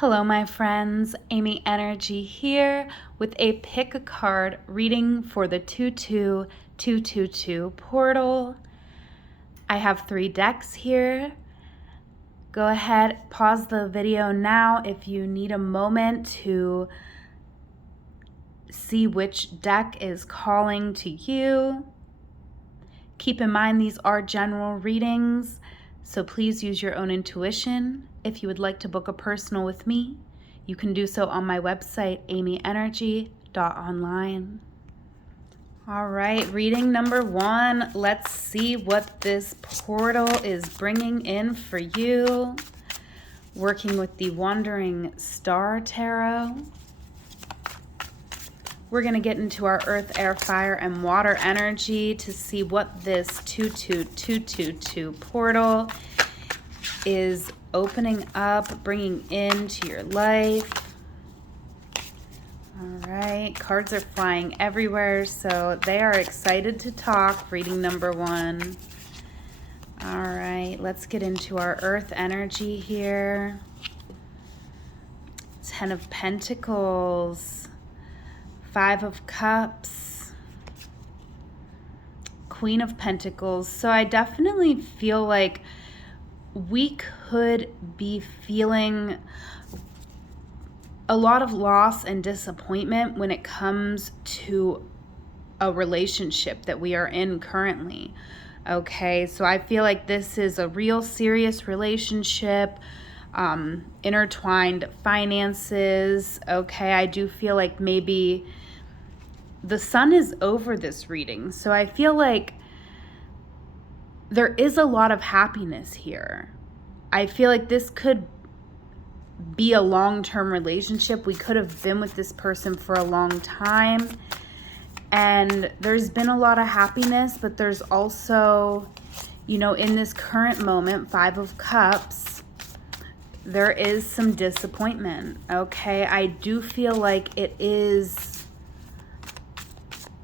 Hello, my friends. Amyenergy here with a pick a card reading for the 22222 portal. I have 3 decks here. Go ahead, pause the video now if you need a moment to see which deck is calling to you. Keep in mind these are general readings, so please use your own intuition. If you would like to book a personal with me, you can do so on my website, amyenergy.online. All right, reading number 1. Let's see what this portal is bringing in for you. Working with the Wandering Star Tarot. We're going to get into our earth, air, fire, and water energy to see what this 22222 portal is opening up, bringing into your life. All right, cards are flying everywhere, so they are excited to talk. Reading number 1. All right, let's get into our earth energy here. 10 of Pentacles. 5 of Cups, Queen of Pentacles. So I definitely feel like we could be feeling a lot of loss and disappointment when it comes to a relationship that we are in currently. Okay, so I feel like this is a real serious relationship. Intertwined finances. Okay, I do feel like maybe the sun is over this reading, so I feel like there is a lot of happiness here. I feel like this could be a long-term relationship. We could have been with this person for a long time, and there's been a lot of happiness, but there's also, you know, in this current moment, 5 of Cups, there is some disappointment. Okay, I do feel like it is,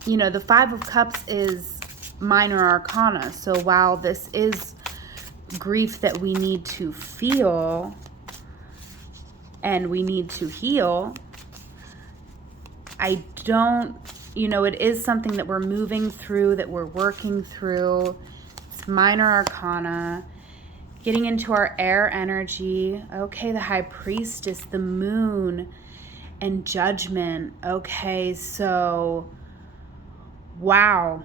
you know, the 5 of Cups is minor arcana. So while this is grief that we need to feel and we need to heal, I don't, you know, it is something that we're moving through, that we're working through. It's minor arcana. Getting into our air energy. Okay, the High Priestess, the Moon, and Judgment. Okay, so wow,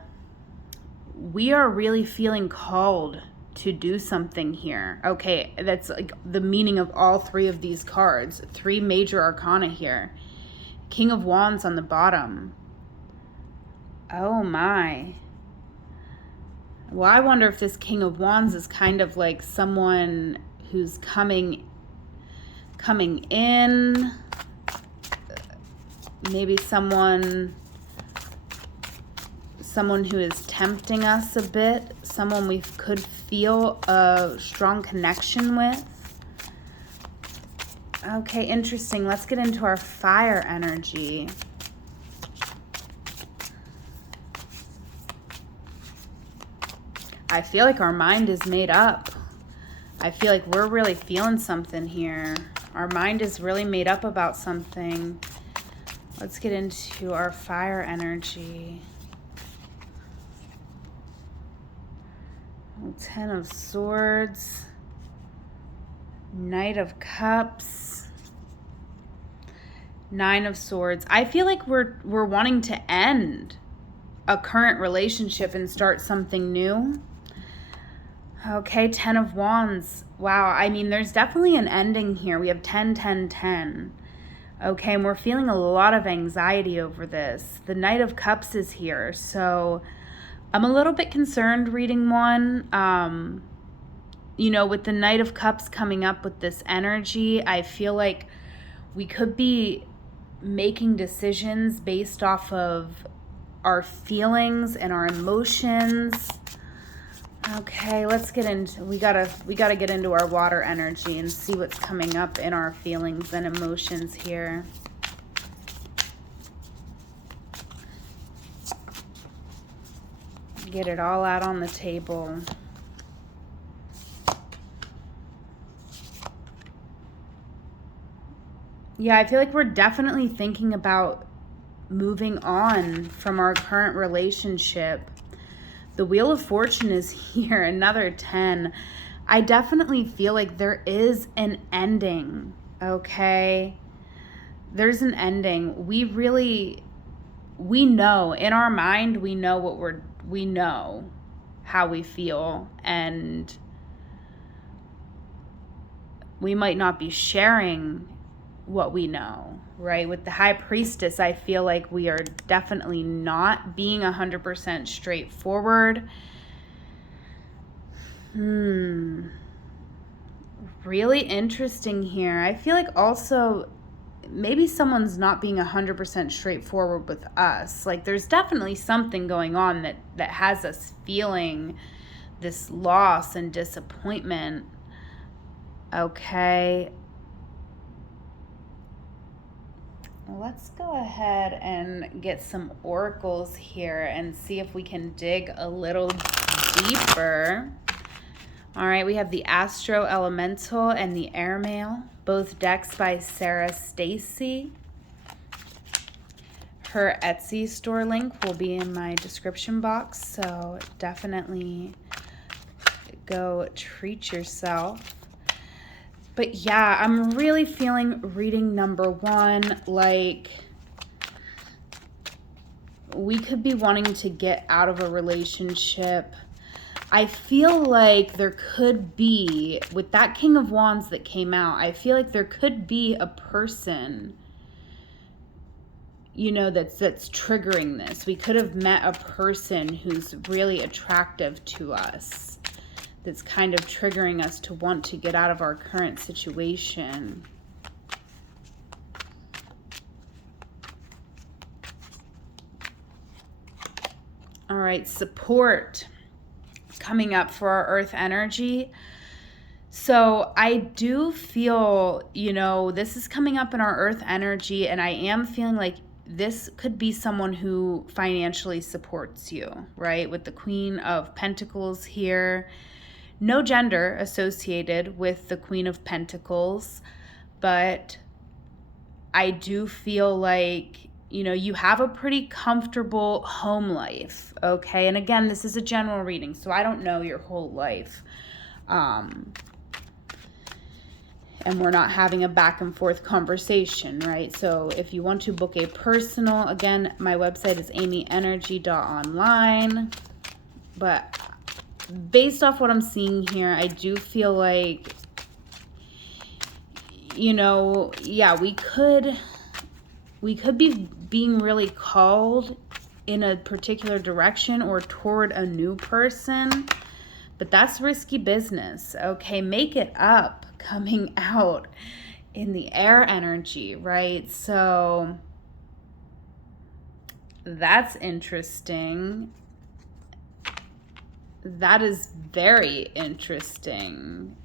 we are really feeling called to do something here. Okay, that's like the meaning of all 3 of these cards. 3 major arcana here. King of Wands on the bottom. Oh my. Well, I wonder if this King of Wands is kind of like someone who's coming in. Maybe someone who is tempting us a bit, someone we could feel a strong connection with. Okay, interesting. Let's get into our fire energy. I feel like our mind is made up. I feel like we're really feeling something here. Our mind is really made up about something. Let's get into our fire energy. 10 of Swords, Knight of Cups, 9 of Swords. I feel like we're wanting to end a current relationship and start something new. Okay, 10 of Wands. Wow, I mean, there's definitely an ending here. We have 10, 10, 10. Okay, and we're feeling a lot of anxiety over this. The Knight of Cups is here, so I'm a little bit concerned reading 1. You know, with the Knight of Cups coming up with this energy, I feel like we could be making decisions based off of our feelings and our emotions. Okay, let's get into, we gotta get into our water energy and see what's coming up in our feelings and emotions here. Get it all out on the table. Yeah, I feel like we're definitely thinking about moving on from our current relationship. The Wheel of Fortune is here, another 10. I definitely feel like there is an ending, okay? There's an ending. We know in our mind, we know how we feel, and we might not be sharing what we know, right? With the High Priestess, I feel like we are definitely not being 100% straightforward. Really interesting here. I feel like also maybe someone's not being 100% straightforward with us. Like there's definitely something going on that has us feeling this loss and disappointment. Okay. Let's go ahead and get some oracles here and see if we can dig a little deeper. All right, we have the Astro Elemental and the Airmail, both decks by Sarah Stacy. Her Etsy store link will be in my description box, so definitely go treat yourself. But yeah, I'm really feeling reading number 1, like we could be wanting to get out of a relationship. I feel like there could be, with that King of Wands that came out, I feel like there could be a person, you know, that's triggering this. We could have met a person who's really attractive to us, that's kind of triggering us to want to get out of our current situation. All right, support coming up for our earth energy. So I do feel, you know, this is coming up in our earth energy, and I am feeling like this could be someone who financially supports you, right? With the Queen of Pentacles here. No gender associated with the Queen of Pentacles, but I do feel like, you know, you have a pretty comfortable home life, okay? And again, this is a general reading, so I don't know your whole life. And we're not having a back and forth conversation, right? So if you want to book a personal, again, my website is amyenergy.online. But based off what I'm seeing here, I do feel like, you know, yeah, we could be being really called in a particular direction or toward a new person, but that's risky business, okay? Make it up coming out in the air energy, right? So that's interesting. That is very interesting.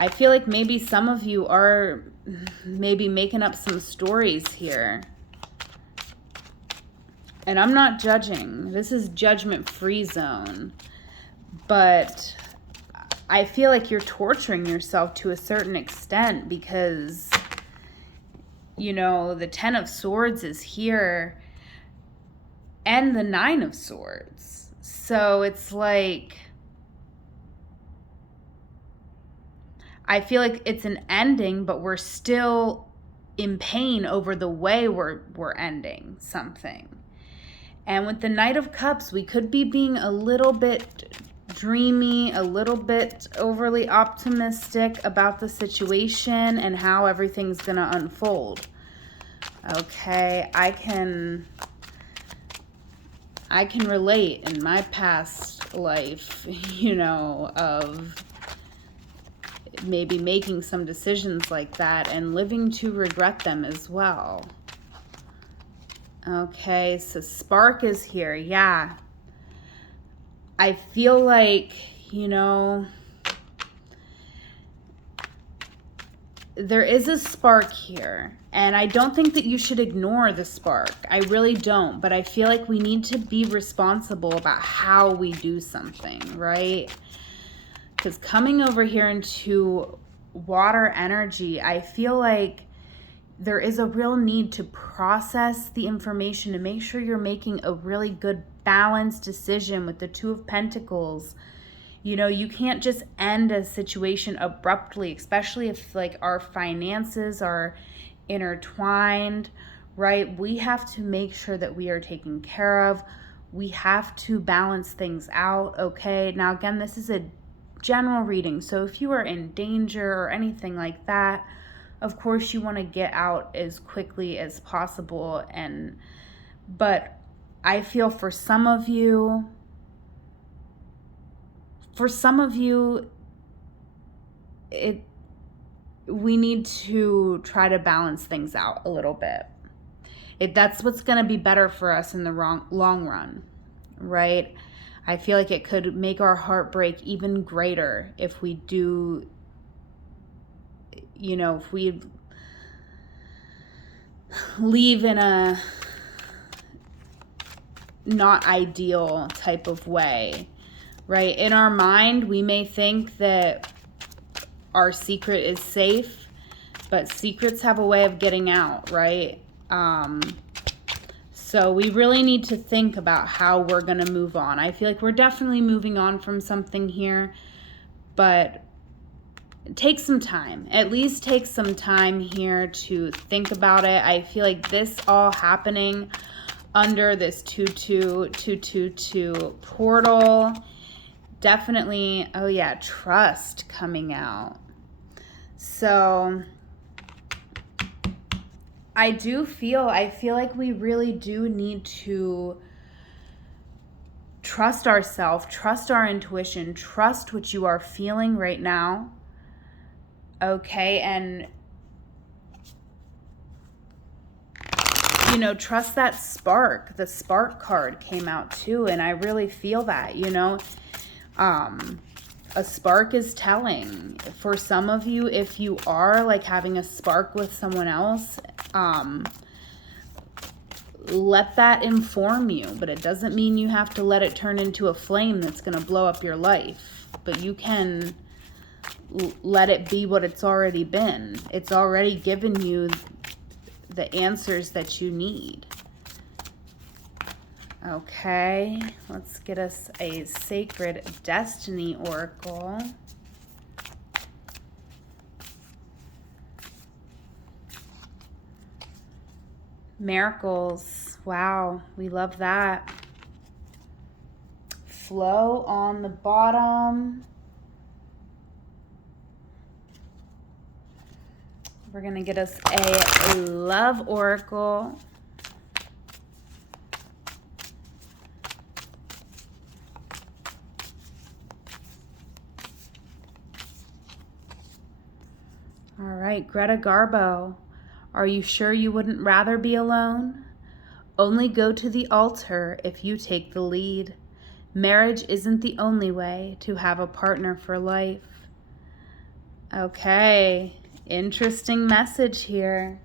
I feel like maybe some of you are maybe making up some stories here. And I'm not judging. This is judgment-free zone. But I feel like you're torturing yourself to a certain extent because, you know, the 10 of Swords is here and the 9 of Swords. So it's like, I feel like it's an ending, but we're still in pain over the way we're ending something. And with the Knight of Cups, we could be being a little bit dreamy, a little bit overly optimistic about the situation and how everything's going to unfold. Okay, I can relate in my past life, you know, of maybe making some decisions like that and living to regret them as well. Okay, so spark is here. Yeah. I feel like, you know, there is a spark here. And I don't think that you should ignore the spark. I really don't. But I feel like we need to be responsible about how we do something, right? Because coming over here into water energy, I feel like there is a real need to process the information to make sure you're making a really good balanced decision with the Two of Pentacles. You know, you can't just end a situation abruptly, especially if like our finances are intertwined, right? We have to make sure that we are taken care of. We have to balance things out, okay? Now, again, this is a general reading, so if you are in danger or anything like that, of course you want to get out as quickly as possible. But I feel for some of you, we need to try to balance things out a little bit. That's what's going to be better for us in the long run, right? I feel like it could make our heartbreak even greater if we do, you know, if we leave in a not ideal type of way, right? In our mind, we may think that our secret is safe, but secrets have a way of getting out, right? So we really need to think about how we're going to move on. I feel like we're definitely moving on from something here, but take some time. At least take some time here to think about it. I feel like this all happening under this 22222 portal. Definitely, oh yeah, trust coming out. So I feel like we really do need to trust ourselves, trust our intuition, trust what you are feeling right now. Okay, and you know, trust that spark. The spark card came out too, and I really feel that, you know. A spark is telling. For some of you, if you are like having a spark with someone else, let that inform you, but it doesn't mean you have to let it turn into a flame that's going to blow up your life. But you can let it be what it's already been. It's already given you the answers that you need. Okay, let's get us a Sacred Destiny Oracle. Miracles. Wow, we love that. Flow on the bottom. We're going to get us a Love Oracle. All right, Greta Garbo. Are you sure you wouldn't rather be alone? Only go to the altar if you take the lead. Marriage isn't the only way to have a partner for life. Okay, interesting message here.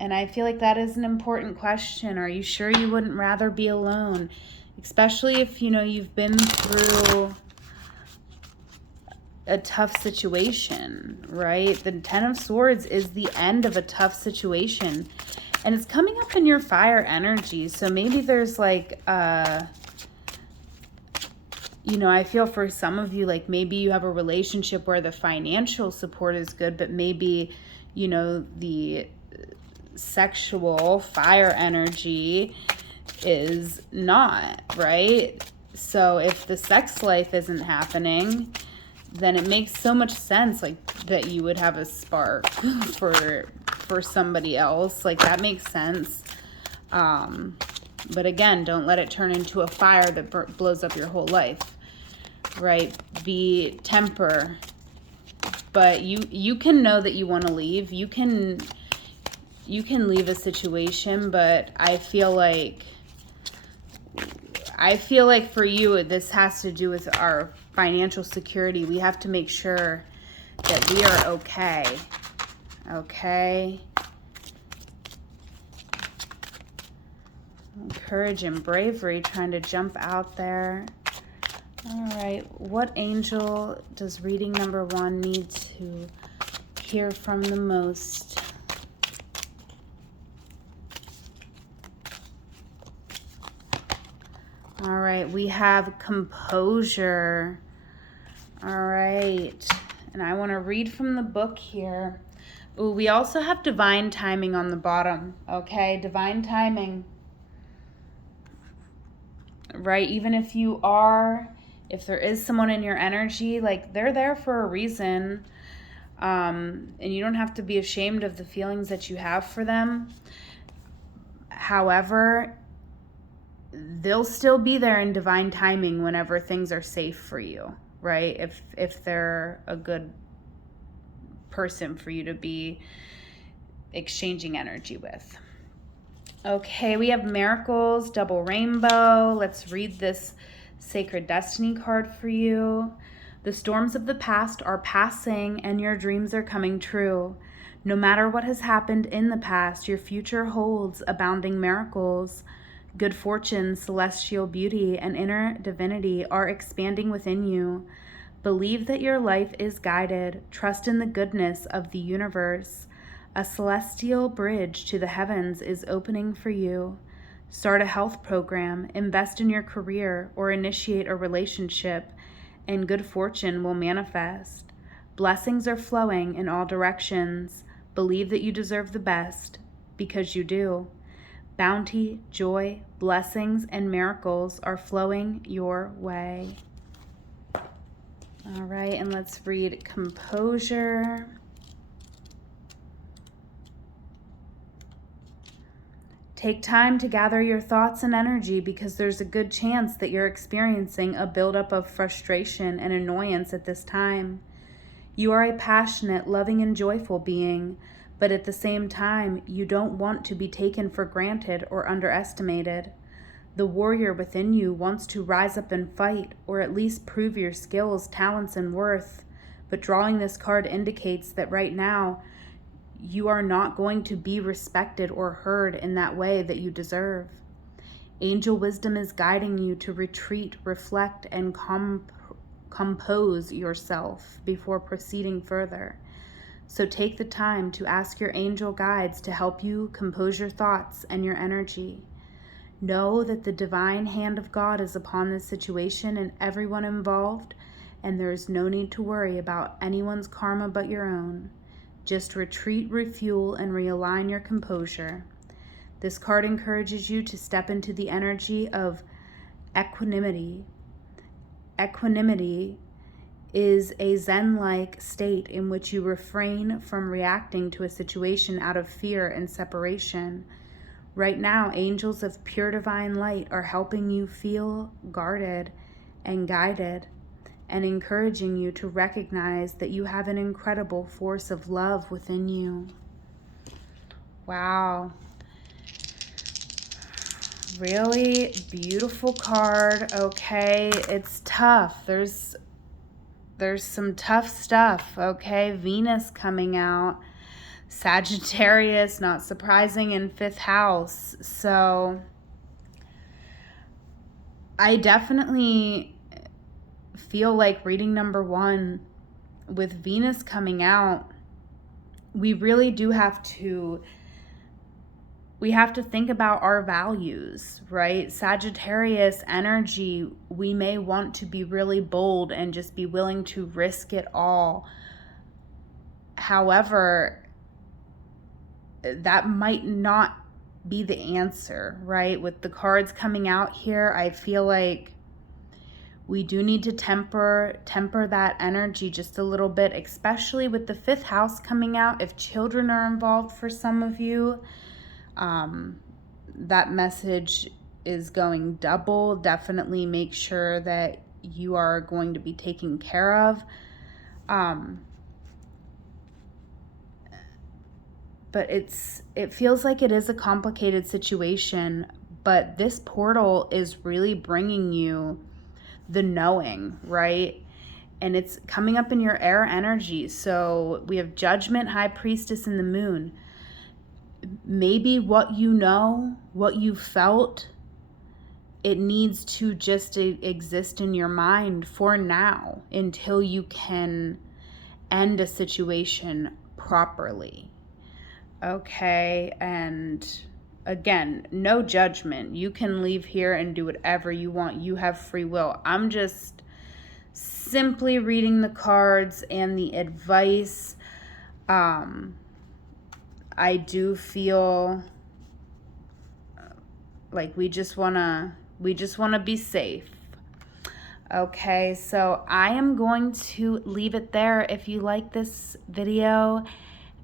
And I feel like that is an important question. Are you sure you wouldn't rather be alone? Especially if, you know, you've been through a tough situation, right? The Ten of Swords is the end of a tough situation, and it's coming up in your fire energy. So maybe there's like you know, I feel for some of you, like maybe you have a relationship where the financial support is good, but maybe, you know, the sexual fire energy is not, right? So if the sex life isn't happening, then it makes so much sense, like, that you would have a spark for somebody else. Like, that makes sense. But again, don't let it turn into a fire that blows up your whole life, right? Be temper. But you can know that you want to leave. You can leave a situation, but I feel like for you, this has to do with our financial security. We have to make sure that we are okay. Okay? Courage and bravery trying to jump out there. All right, what angel does reading number 1 need to hear from the most? All right, we have composure. All right, and I want to read from the book here. Ooh, we also have divine timing on the bottom, okay? Divine timing. Right, even if there is someone in your energy, like they're there for a reason. And you don't have to be ashamed of the feelings that you have for them. However, they'll still be there in divine timing whenever things are safe for you, right? If they're a good person for you to be exchanging energy with. Okay, we have miracles, double rainbow. Let's read this sacred destiny card for you. The storms of the past are passing and your dreams are coming true. No matter what has happened in the past, your future holds abounding miracles. Good fortune, celestial beauty, and inner divinity are expanding within you. Believe that your life is guided. Trust in the goodness of the universe. A celestial bridge to the heavens is opening for you. Start a health program, invest in your career, or initiate a relationship, and good fortune will manifest. Blessings are flowing in all directions. Believe that you deserve the best, because you do. Bounty, joy, blessings, and miracles are flowing your way. All right, and let's read composure. Take time to gather your thoughts and energy because there's a good chance that you're experiencing a buildup of frustration and annoyance at this time. You are a passionate, loving, and joyful being, but at the same time, you don't want to be taken for granted or underestimated. The warrior within you wants to rise up and fight, or at least prove your skills, talents, and worth. But drawing this card indicates that right now, you are not going to be respected or heard in that way that you deserve. Angel wisdom is guiding you to retreat, reflect, and compose yourself before proceeding further. So take the time to ask your angel guides to help you compose your thoughts and your energy. Know that the divine hand of God is upon this situation and everyone involved, and there is no need to worry about anyone's karma but your own. Just retreat, refuel, and realign your composure. This card encourages you to step into the energy of equanimity. Equanimity is a Zen-like state in which you refrain from reacting to a situation out of fear and separation. Right now, angels of pure divine light are helping you feel guarded and guided, and encouraging you to recognize that you have an incredible force of love within you. Wow. Really beautiful card. Okay, it's tough. There's some tough stuff, okay? Venus coming out. Sagittarius, not surprising, in 5th house. So I definitely feel like reading number 1 with Venus coming out, we really do have to think about our values, right? Sagittarius energy, we may want to be really bold and just be willing to risk it all. However, that might not be the answer, right? With the cards coming out here, I feel like we do need to temper that energy just a little bit, especially with the 5th house coming out. If children are involved for some of you, that message is going double. Definitely make sure that you are going to be taken care of. But it feels like it is a complicated situation, but this portal is really bringing you the knowing, right? And it's coming up in your air energy. So we have Judgment, High Priestess, and the Moon. Maybe what you know, what you felt, it needs to just exist in your mind for now until you can end a situation properly. Okay, and again, no judgment. You can leave here and do whatever you want. You have free will. I'm just simply reading the cards and the advice. I do feel like we just want to be safe. Okay, so I am going to leave it there. If you like this video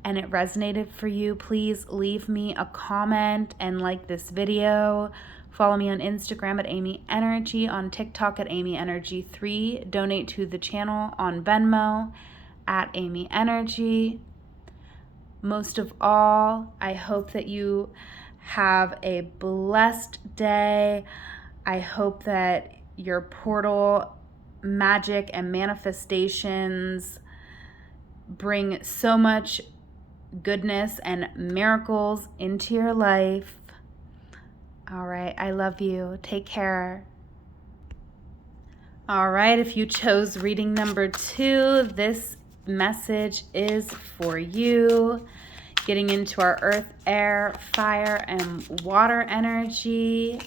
and it resonated for you, please leave me a comment and like this video. Follow me on Instagram at amyenergy, on TikTok at amyenergy3. Donate to the channel on Venmo at amyenergy. Most of all, I hope that you have a blessed day. I hope that your portal magic and manifestations bring so much goodness and miracles into your life. All right, I love you. Take care. All right, if you chose reading number 2, this message is for you. Getting into our earth, air, fire, and water energy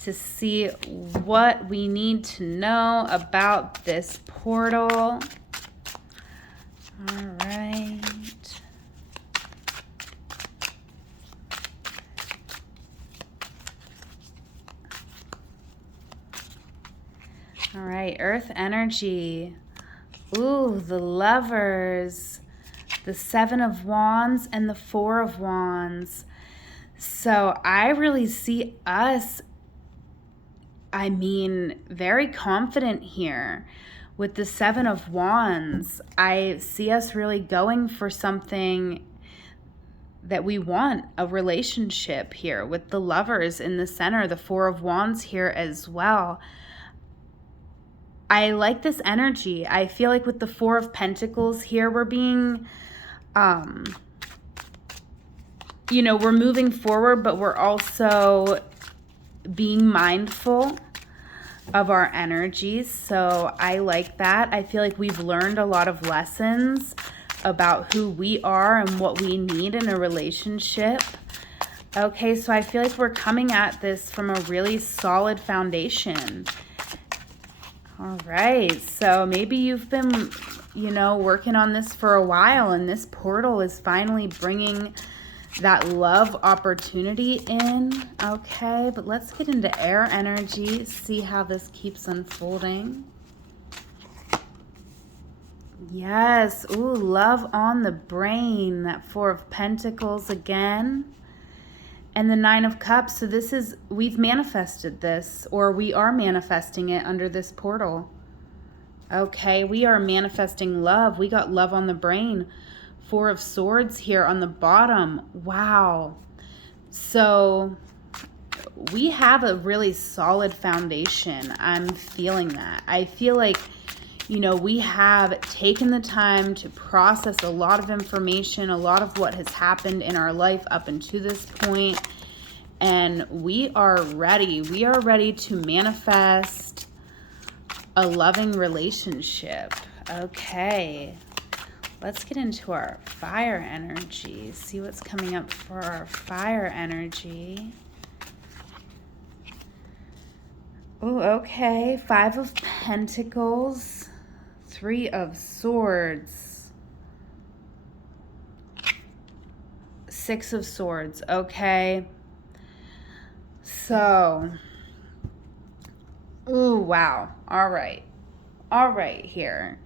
to see what we need to know about this portal. All right. All right, earth energy. Ooh, the Lovers, the 7 of Wands, and the 4 of Wands. So I really see us, very confident here. With the 7 of Wands, I see us really going for something that we want, a relationship here with the Lovers in the center, the 4 of Wands here as well. I like this energy. I feel like with the 4 of Pentacles here, we're being, we're moving forward, but we're also being mindful of our energies. So I like that. I feel like we've learned a lot of lessons about who we are and what we need in a relationship. Okay, so I feel like we're coming at this from a really solid foundation. All right, so maybe you've been, working on this for a while, and this portal is finally bringing that love opportunity in. Okay, but let's get into air energy, see how this keeps unfolding. Yes, ooh, love on the brain, that 4 of Pentacles again. And the 9 of Cups. So this is, we've manifested this, or we are manifesting it under this portal. Okay, we are manifesting love. We got love on the brain. 4 of Swords here on the bottom. Wow. So we have a really solid foundation. I'm feeling that. I feel like, we have taken the time to process a lot of information, a lot of what has happened in our life up until this point, and we are ready. We are ready to manifest a loving relationship. Okay, let's get into our fire energy, see what's coming up for our fire energy. Oh, okay, 5 of Pentacles, 3 of Swords, 6 of Swords. Okay, so, ooh, wow. All right here.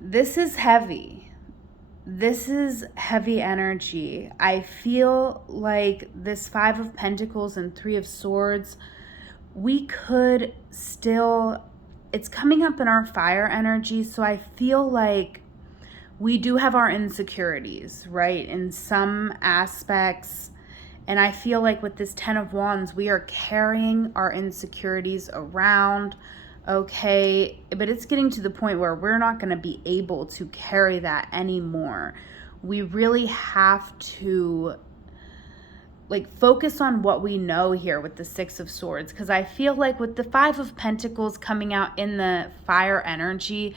This is heavy. This is heavy energy. I feel like this 5 of Pentacles and 3 of Swords, we could still, it's coming up in our fire energy. So I feel like we do have our insecurities, right? In some aspects. And I feel like with this 10 of Wands, we are carrying our insecurities around. Okay, but it's getting to the point where we're not going to be able to carry that anymore. We really have to like focus on what we know here with the Six of Swords, because I feel like with the Five of Pentacles coming out in the fire energy,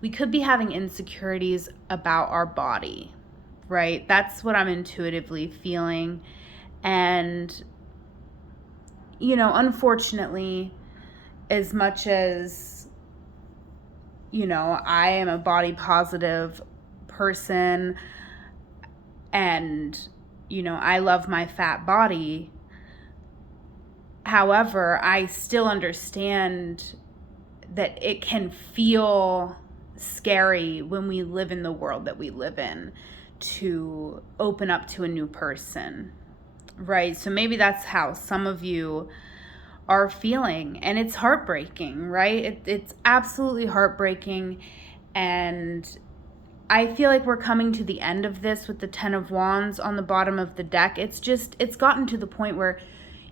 we could be having insecurities about our body, right? That's what I'm intuitively feeling. And, you know, unfortunately, as much as, you know, I am a body positive person and, you know, I love my fat body. However, I still understand that it can feel scary when we live in the world that we live in to open up to a new person, right? So maybe that's how some of you are feeling, and it's heartbreaking, right? It's absolutely heartbreaking. And I feel like we're coming to the end of this with the Ten of Wands on the bottom of the deck. It's gotten to the point where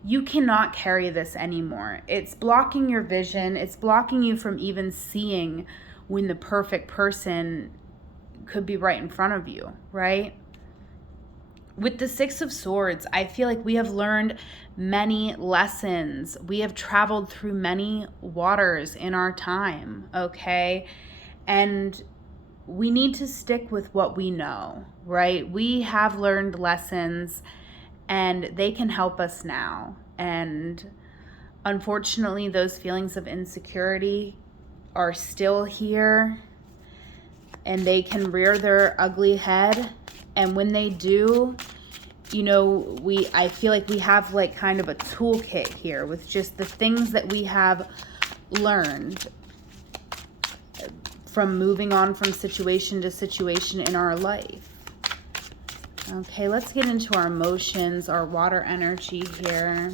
you cannot carry this anymore. It's blocking your vision. It's blocking you from even seeing when the perfect person could be right in front of you, right? With the Six of Swords, I feel like we have learned many lessons. We have traveled through many waters in our time, okay? And we need to stick with what we know, right? We have learned lessons and they can help us now. And unfortunately, those feelings of insecurity are still here and they can rear their ugly head. And when they do, you know, I feel like we have like kind of a toolkit here with just the things that we have learned from moving on from situation to situation in our life. Okay, let's get into our emotions, our water energy here.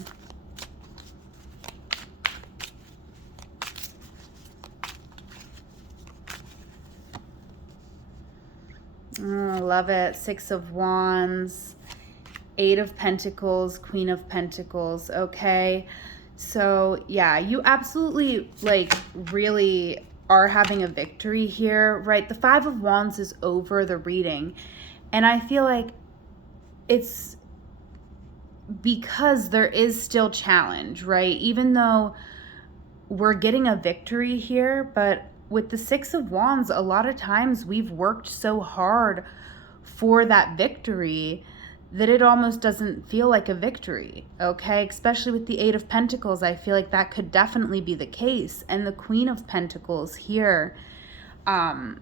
Oh, I love it. Six of Wands, Eight of Pentacles, Queen of Pentacles. Okay, so yeah, you absolutely like really are having a victory here, right? The Five of Wands is over the reading, and I feel like it's because there is still challenge, right? Even though we're getting a victory here, but with the Six of Wands, a lot of times we've worked so hard for that victory that it almost doesn't feel like a victory, okay? Especially with the Eight of Pentacles, I feel like that could definitely be the case. And the Queen of Pentacles here, you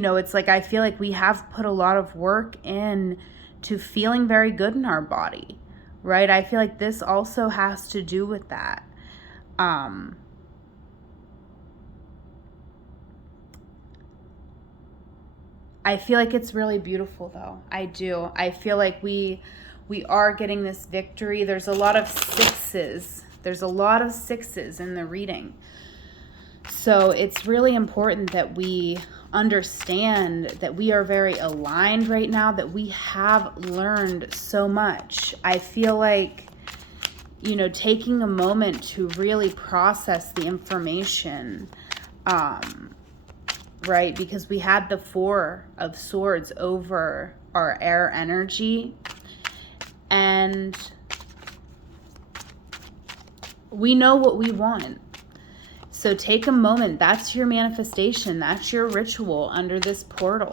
know, it's like I feel like we have put a lot of work in to feeling very good in our body, right? I feel like this also has to do with that. I feel like it's really beautiful though. I do. I feel like we are getting this victory. There's a lot of sixes. There's a lot of sixes in the reading. So it's really important that we understand that we are very aligned right now, that we have learned so much. I feel like, you know, taking a moment to really process the information, right? Because we had the Four of Swords over our air energy, and we know what we want. So take a moment. That's your manifestation. That's your ritual under this portal.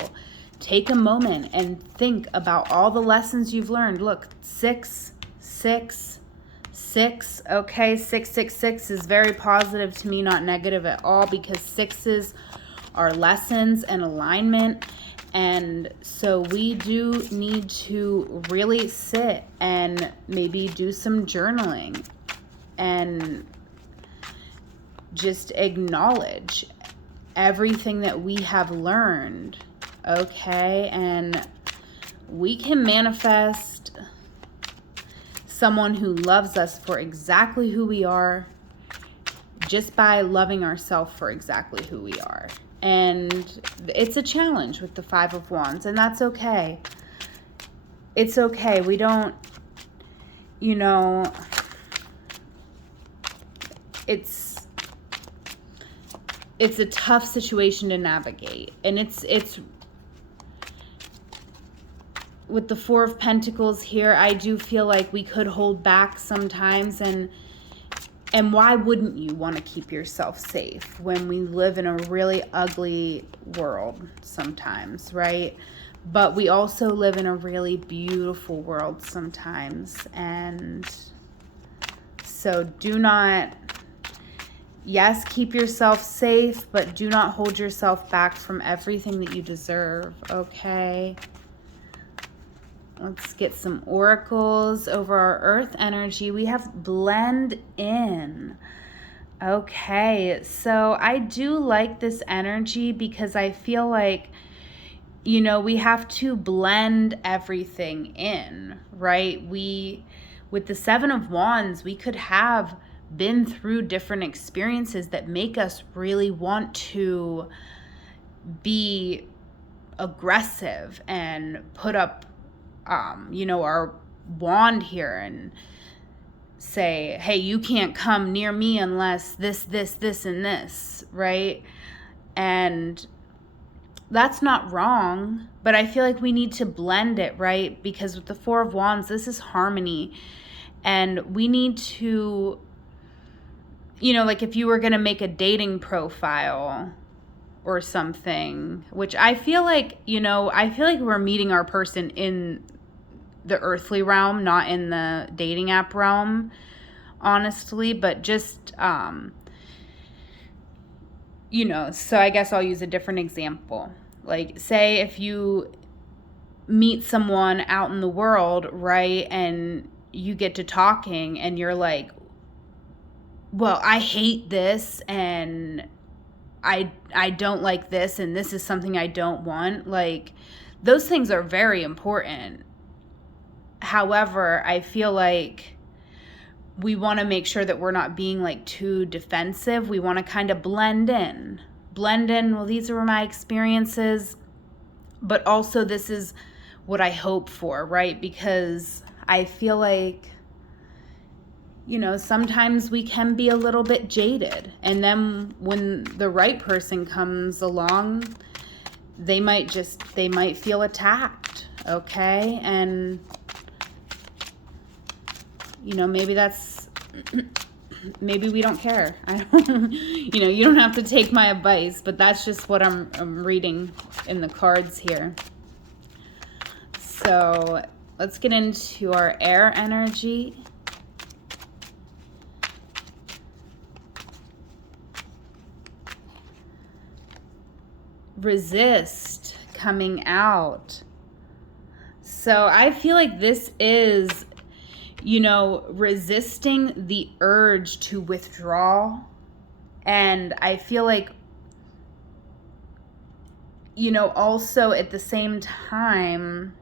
Take a moment and think about all the lessons you've learned. Look, 6, 6, 6. Okay, 666 is very positive to me, not negative at all, because sixes are lessons and alignment. And so we do need to really sit and maybe do some journaling and just acknowledge everything that we have learned, okay? And we can manifest someone who loves us for exactly who we are just by loving ourselves for exactly who we are. And it's a challenge with the Five of Wands, and that's okay. It's okay. We don't, you know, it's a tough situation to navigate, and with the Four of Pentacles here, I do feel like we could hold back sometimes, and why wouldn't you want to keep yourself safe when we live in a really ugly world sometimes, right? But we also live in a really beautiful world sometimes. And so do not, yes, keep yourself safe, but do not hold yourself back from everything that you deserve, okay? Let's get some oracles over our earth energy. We have blend in. Okay, so I do like this energy because I feel like, you know, we have to blend everything in, right? With the Seven of Wands, we could have been through different experiences that make us really want to be aggressive and put up you know, our wand here and say, hey, you can't come near me unless this, and this, right? And that's not wrong, but I feel like we need to blend it, right? Because with the Four of Wands, this is harmony. And we need to, you know, like if you were going to make a dating profile or something, which I feel like, you know, I feel like we're meeting our person in the earthly realm, not in the dating app realm, honestly, but just, you know, so I guess I'll use a different example. Like, say if you meet someone out in the world, right, and you get to talking and you're like, well, I hate this and I don't like this and this is something I don't want. Like, those things are very important. However, I feel like we want to make sure that we're not being like too defensive. We want to kind of blend in. Well, these are my experiences, but also this is what I hope for, right? Because I feel like, you know, sometimes we can be a little bit jaded. And then when the right person comes along, they might feel attacked, okay? And, you know, maybe we don't care. I don't, you know, you don't have to take my advice, but that's just what I'm reading in the cards here. So let's get into our air energy. Resist coming out. So I feel like this is, you know, resisting the urge to withdraw. And I feel like, you know, also at the same time,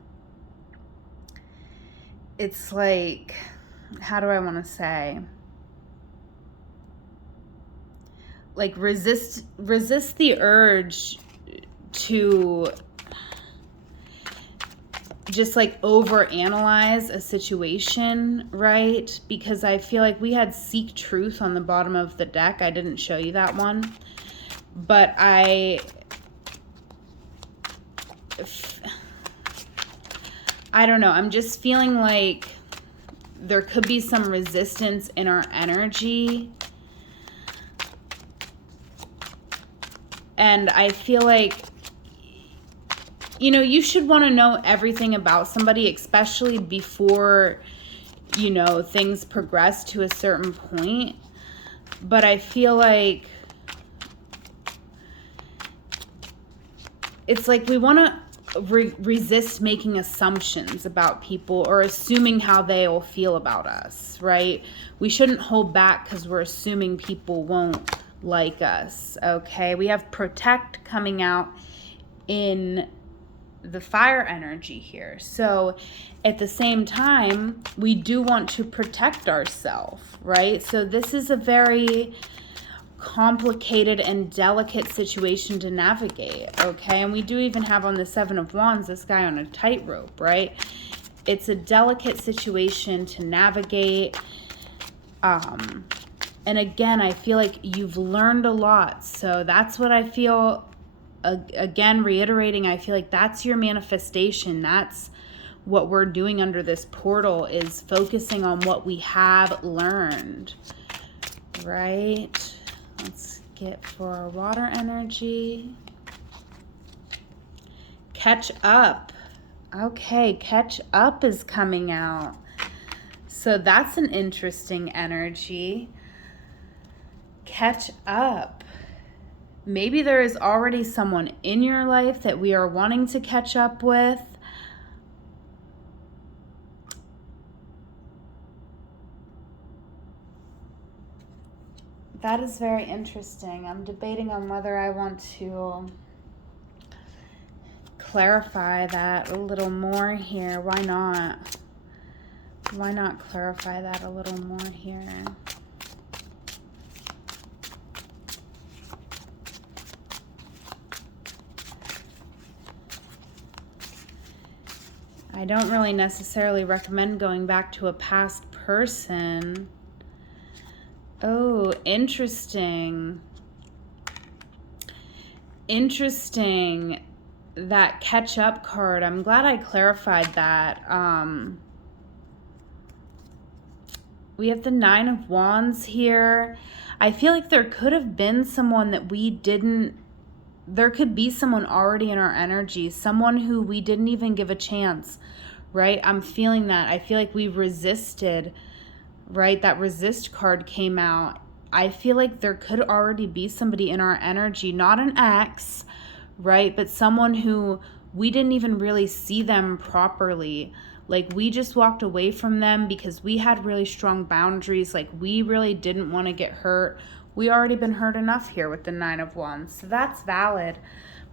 it's like, how do I want to say? Like resist the urge to just like overanalyze a situation, right? Because I feel like we had Seek Truth on the bottom of the deck. I didn't show you that one, but I don't know. I'm just feeling like there could be some resistance in our energy. And I feel like, you know, you should want to know everything about somebody, especially before, you know, things progress to a certain point. But I feel like it's like we want to resist making assumptions about people or assuming how they will feel about us, right? We shouldn't hold back because we're assuming people won't like us, okay? We have Protect coming out in the fire energy here. So at the same time, we do want to protect ourselves, right? So this is a very complicated and delicate situation to navigate, okay? And we do even have on the Seven of Wands this guy on a tightrope, right? It's a delicate situation to navigate. And again, I feel like you've learned a lot. So that's what I feel. Again, reiterating, I feel like that's your manifestation. That's what we're doing under this portal is focusing on what we have learned, right? Let's get for our water energy. Catch up. Okay, catch up is coming out. So that's an interesting energy. Catch up. Maybe there is already someone in your life that we are wanting to catch up with. That is very interesting. I'm debating on whether I want to clarify that a little more here. Why not? Why not clarify that a little more here? I don't really necessarily recommend going back to a past person. Oh, interesting. Interesting. That catch-up card. I'm glad I clarified that. We have the Nine of Wands here. I feel like there could have been someone that we didn't... There could be someone already in our energy. Someone who we didn't even give a chance, right? I'm feeling that. I feel like we resisted, right? That resist card came out. I feel like there could already be somebody in our energy, not an ex, right? But someone who we didn't even really see them properly. Like we just walked away from them because we had really strong boundaries. Like we really didn't want to get hurt. We already been hurt enough here with the Nine of Wands. So that's valid.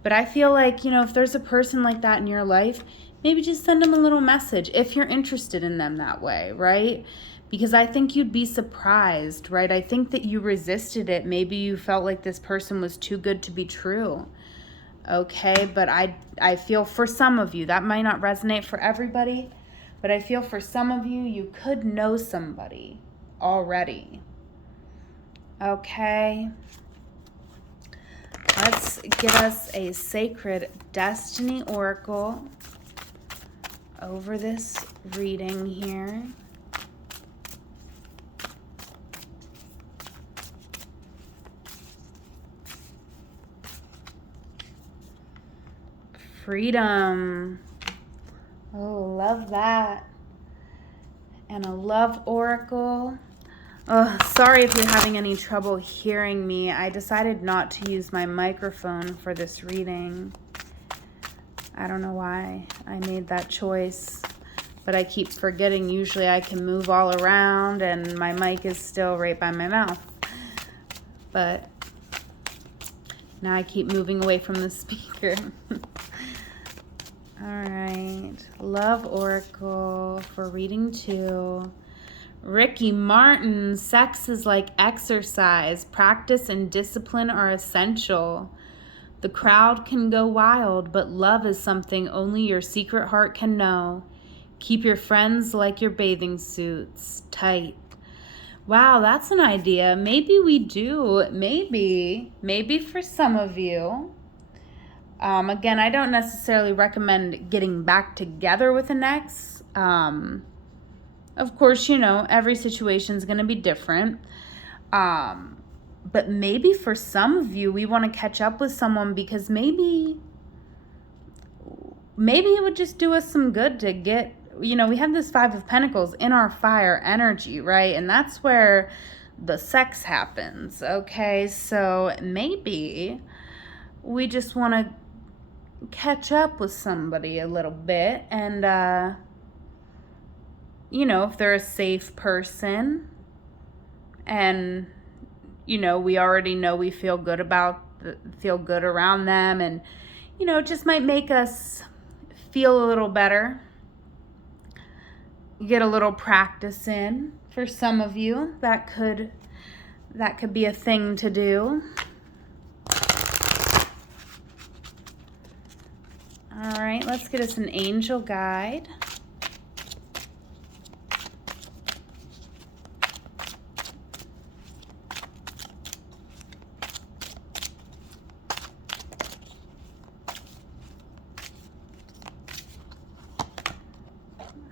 But I feel like, you know, if there's a person like that in your life, maybe just send them a little message if you're interested in them that way, right? Because I think you'd be surprised, right? I think that you resisted it. Maybe you felt like this person was too good to be true. Okay, but I feel for some of you, that might not resonate for everybody, but I feel for some of you, you could know somebody already. Okay. Let's get us a sacred destiny oracle over this reading here. Freedom. Oh, love that. And a love oracle. Oh, sorry if you're having any trouble hearing me. I decided not to use my microphone for this reading. I don't know why I made that choice, but I keep forgetting. Usually I can move all around and my mic is still right by my mouth. But now I keep moving away from the speaker. All right, love oracle for reading 2. Ricky Martin, sex is like exercise. Practice and discipline are essential. The crowd can go wild, but love is something only your secret heart can know. Keep your friends like your bathing suits, tight. Wow, that's an idea. Maybe we do. Maybe for some of you. Again, I don't necessarily recommend getting back together with an ex. Of course, you know, every situation is going to be different. But maybe for some of you, we want to catch up with someone because maybe it would just do us some good to get, you know, we have this 5 of Pentacles in our fire energy, right? And that's where the sex happens, okay? So maybe we just want to catch up with somebody a little bit and, you know, if they're a safe person and, you know, we already know we feel good around them and, you know, it just might make us feel a little better. Get a little practice in for some of you. That could be a thing to do. All right, let's get us an angel guide.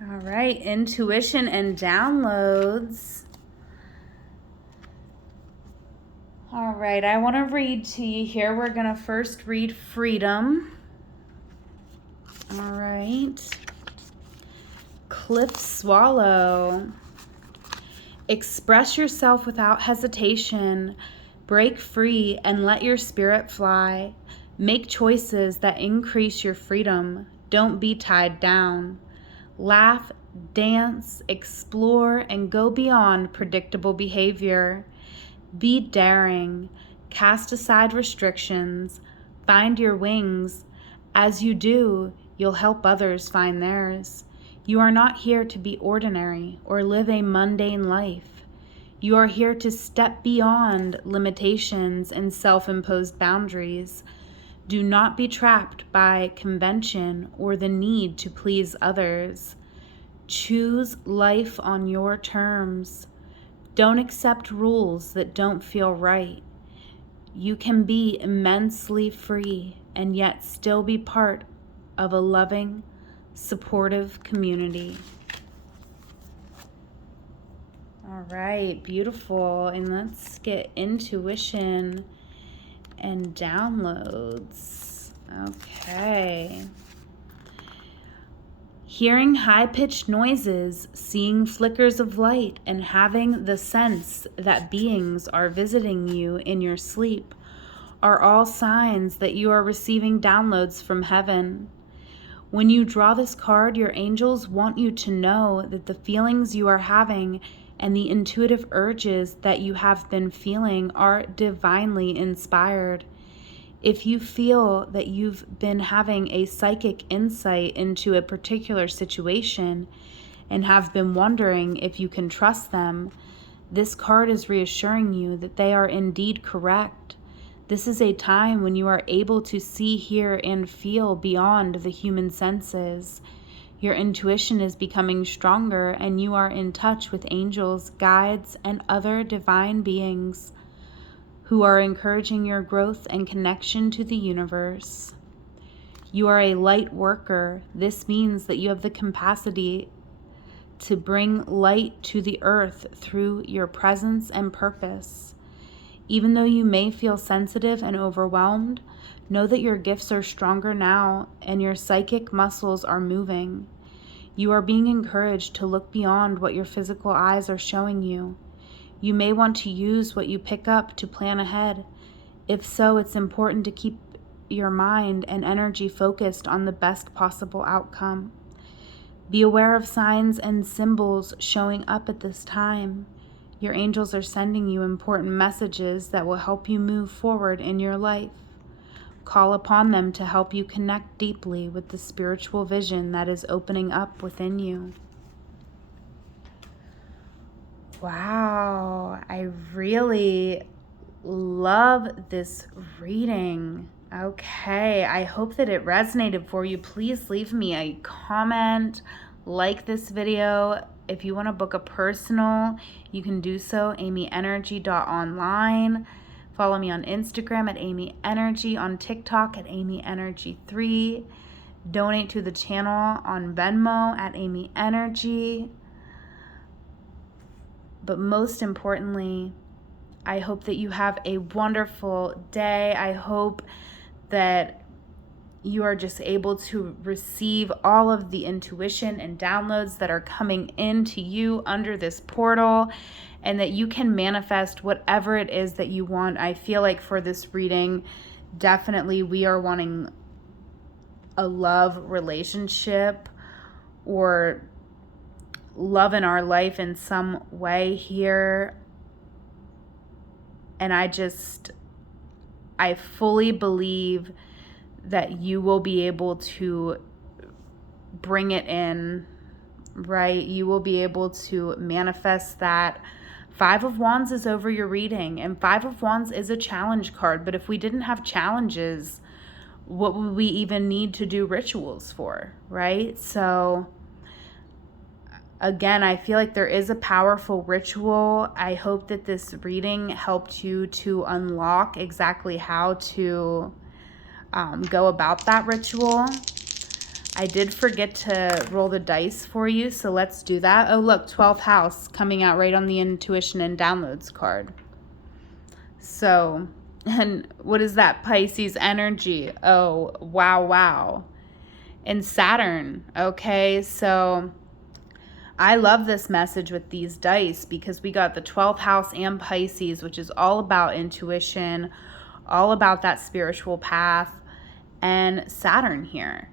All right, intuition and downloads. All right, I want to read to you here. We're going to first read freedom. All right. Cliff Swallow. Express yourself without hesitation. Break free and let your spirit fly. Make choices that increase your freedom. Don't be tied down. Laugh, dance, explore, and go beyond predictable behavior. Be daring. Cast aside restrictions. Find your wings. As you do, you'll help others find theirs. You are not here to be ordinary or live a mundane life. You are here to step beyond limitations and self-imposed boundaries. Do not be trapped by convention or the need to please others. Choose life on your terms. Don't accept rules that don't feel right. You can be immensely free and yet still be part of a loving, supportive community. All right, beautiful. And let's get intuition and downloads. Okay. Hearing high-pitched noises, seeing flickers of light, and having the sense that beings are visiting you in your sleep are all signs that you are receiving downloads from heaven. When you draw this card, your angels want you to know that the feelings you are having and the intuitive urges that you have been feeling are divinely inspired. If you feel that you've been having a psychic insight into a particular situation and have been wondering if you can trust them, this card is reassuring you that they are indeed correct. This is a time when you are able to see, hear, and feel beyond the human senses. Your intuition is becoming stronger and you are in touch with angels, guides, and other divine beings who are encouraging your growth and connection to the universe. You are a light worker. This means that you have the capacity to bring light to the earth through your presence and purpose. Even though you may feel sensitive and overwhelmed, know that your gifts are stronger now and your psychic muscles are moving. You are being encouraged to look beyond what your physical eyes are showing you. You may want to use what you pick up to plan ahead. If so, it's important to keep your mind and energy focused on the best possible outcome. Be aware of signs and symbols showing up at this time. Your angels are sending you important messages that will help you move forward in your life. Call upon them to help you connect deeply with the spiritual vision that is opening up within you. Wow, I really love this reading. Okay, I hope that it resonated for you. Please leave me a comment, like this video. If you want to book a personal, you can do so, amyenergy.online. Follow me on Instagram at amyenergy, on TikTok at amyenergy3. Donate to the channel on Venmo at amyenergy. But most importantly, I hope that you have a wonderful day. I hope that you are just able to receive all of the intuition and downloads that are coming into you under this portal, and that you can manifest whatever it is that you want. I feel like for this reading, definitely we are wanting a love relationship or love in our life in some way here. And I fully believe that you will be able to bring it in, right? You will be able to manifest that. 5 of Wands is over your reading, and 5 of Wands is a challenge card. But if we didn't have challenges, what would we even need to do rituals for, right? So again, I feel like there is a powerful ritual. I hope that this reading helped you to unlock exactly how to go about that ritual. I did forget to roll the dice for you, so let's do that. Oh, look, 12th house coming out right on the intuition and downloads card. So, and what is that? Pisces energy. Oh, wow, wow. And Saturn. Okay, so I love this message with these dice because we got the 12th house and Pisces, which is all about intuition, all about that spiritual path, and Saturn here.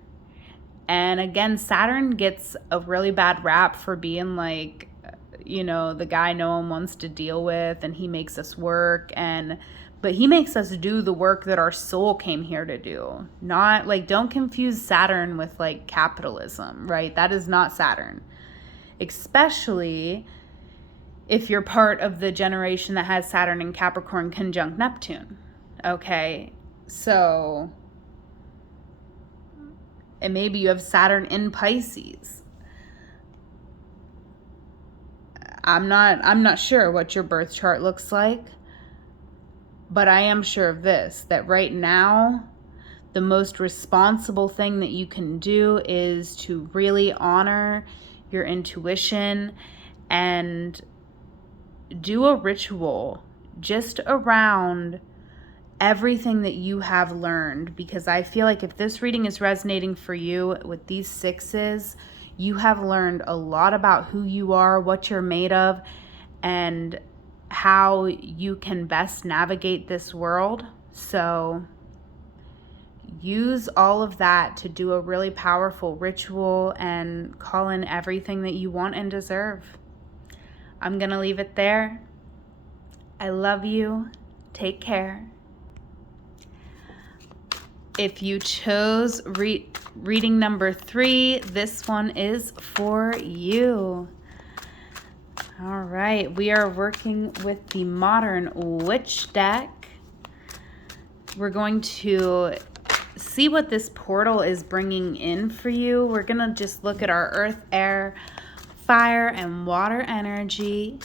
And again, Saturn gets a really bad rap for being like, you know, the guy no one wants to deal with, and he makes us work, but he makes us do the work that our soul came here to do. Not like, don't confuse Saturn with like capitalism, right? That is not Saturn. Especially if you're part of the generation that has Saturn and Capricorn conjunct Neptune. Okay, so, and maybe you have Saturn in Pisces. I'm not sure what your birth chart looks like, but I am sure of this, that right now, the most responsible thing that you can do is to really honor your intuition and do a ritual just around everything that you have learned, because I feel like if this reading is resonating for you with these sixes, you have learned a lot about who you are, what you're made of, and how you can best navigate this world. So use all of that to do a really powerful ritual and call in everything that you want and deserve. I'm going to leave it there. I love you. Take care. If you chose reading number 3, this one is for you. All right, we are working with the Modern Witch deck. We're going to see what this portal is bringing in for you. We're going to just look at our earth, air, fire, and water energy.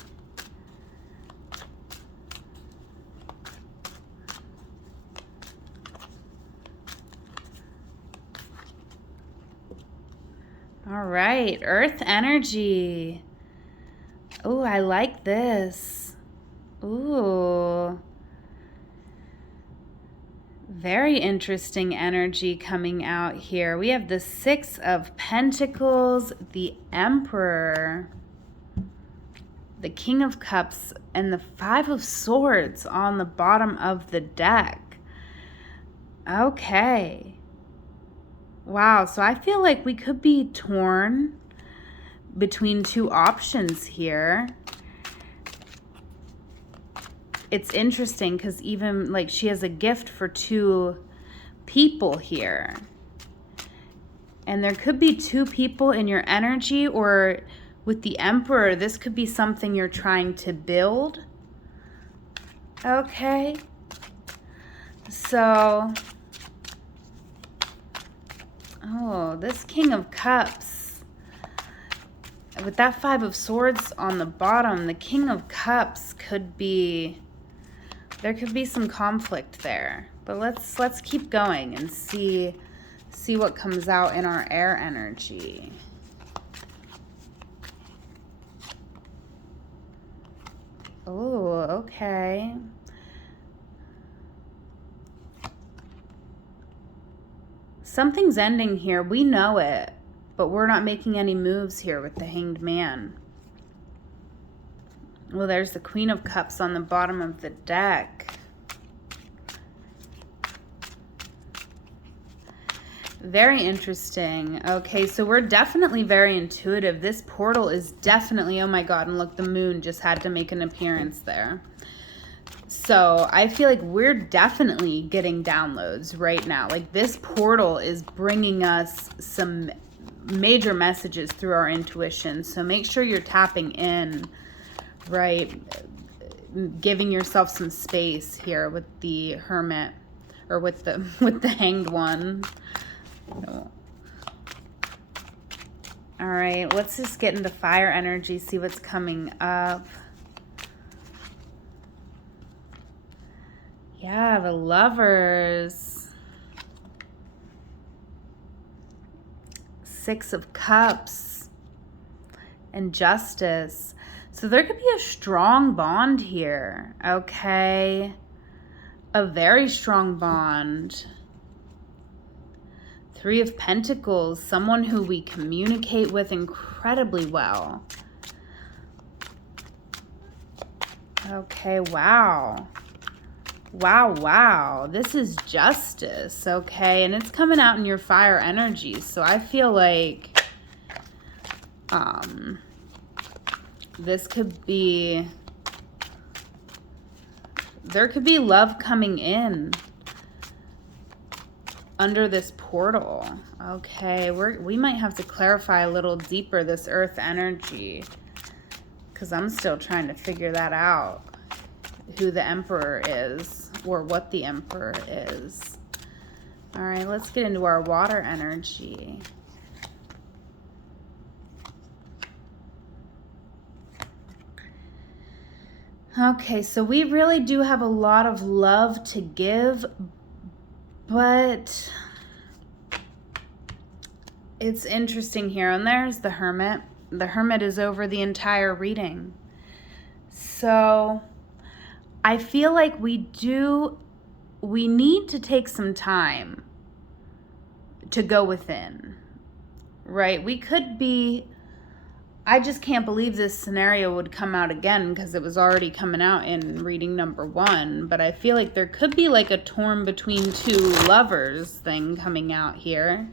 All right, earth energy. Oh, I like this. Ooh. Very interesting energy coming out here. We have the 6 of Pentacles, the Emperor, the King of Cups, and the 5 of Swords on the bottom of the deck. Okay. Wow, so I feel like we could be torn between 2 options here. It's interesting because even like she has a gift for 2 people here. And there could be 2 people in your energy, or with the Emperor, this could be something you're trying to build. Okay. So, oh, this King of Cups, with that 5 of Swords on the bottom, the King of Cups could be, there could be some conflict there. But let's keep going and see what comes out in our air energy. Oh, okay. Something's ending here. We know it, but we're not making any moves here with the Hanged Man. Well, there's the Queen of Cups on the bottom of the deck. Very interesting. Okay, so we're definitely very intuitive. This portal is definitely, oh my God, and look, the moon just had to make an appearance there. So I feel like we're definitely getting downloads right now. Like this portal is bringing us some major messages through our intuition. So make sure you're tapping in, right? Giving yourself some space here with the Hermit, or with the Hanged One. All right, let's just get into fire energy, see what's coming up. Yeah, the Lovers. Six of Cups and Justice. So there could be a strong bond here, okay? A very strong bond. Three of Pentacles, someone who we communicate with incredibly well. Okay, wow. Wow, wow. This is Justice, okay? And it's coming out in your fire energy. So I feel like this could be, there could be love coming in under this portal. Okay, we might have to clarify a little deeper this earth energy, because I'm still trying to figure that out, who the Emperor is or what the Emperor is. All right, let's get into our water energy. Okay, so we really do have a lot of love to give, but it's interesting here. And there's the Hermit. The Hermit is over the entire reading. So I feel like we need to take some time to go within, right? We could be, I just can't believe this scenario would come out again because it was already coming out in reading number 1. But I feel like there could be like a torn between two lovers thing coming out here.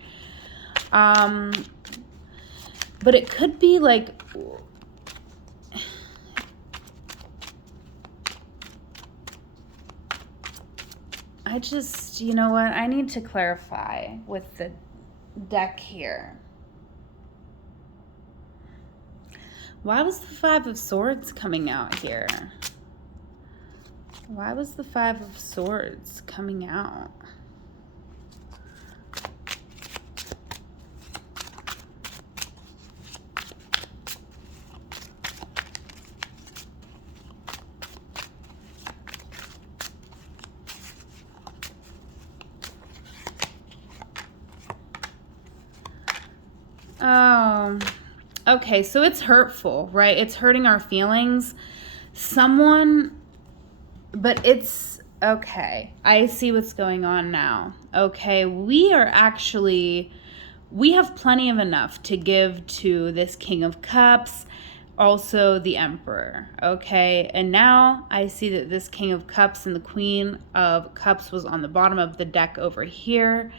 But it could be like, I just, you know what? I need to clarify with the deck here. Why was the Five of Swords coming out here? Why was the Five of Swords coming out? Oh, okay, so it's hurtful, right? It's hurting our feelings. Someone, but it's, okay, I see what's going on now. Okay, we have plenty of enough to give to this King of Cups, also the Emperor, okay? And now I see that this King of Cups and the Queen of Cups was on the bottom of the deck over here.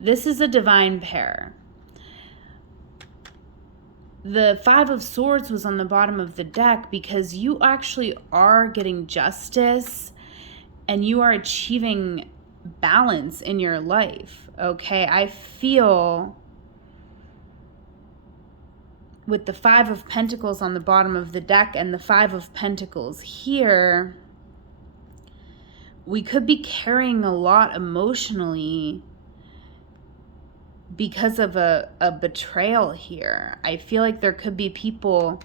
This is a divine pair. The Five of Swords was on the bottom of the deck because you actually are getting justice and you are achieving balance in your life, okay? I feel with the Five of Pentacles on the bottom of the deck and the Five of Pentacles here, we could be carrying a lot emotionally because of a betrayal here. I feel like there could be people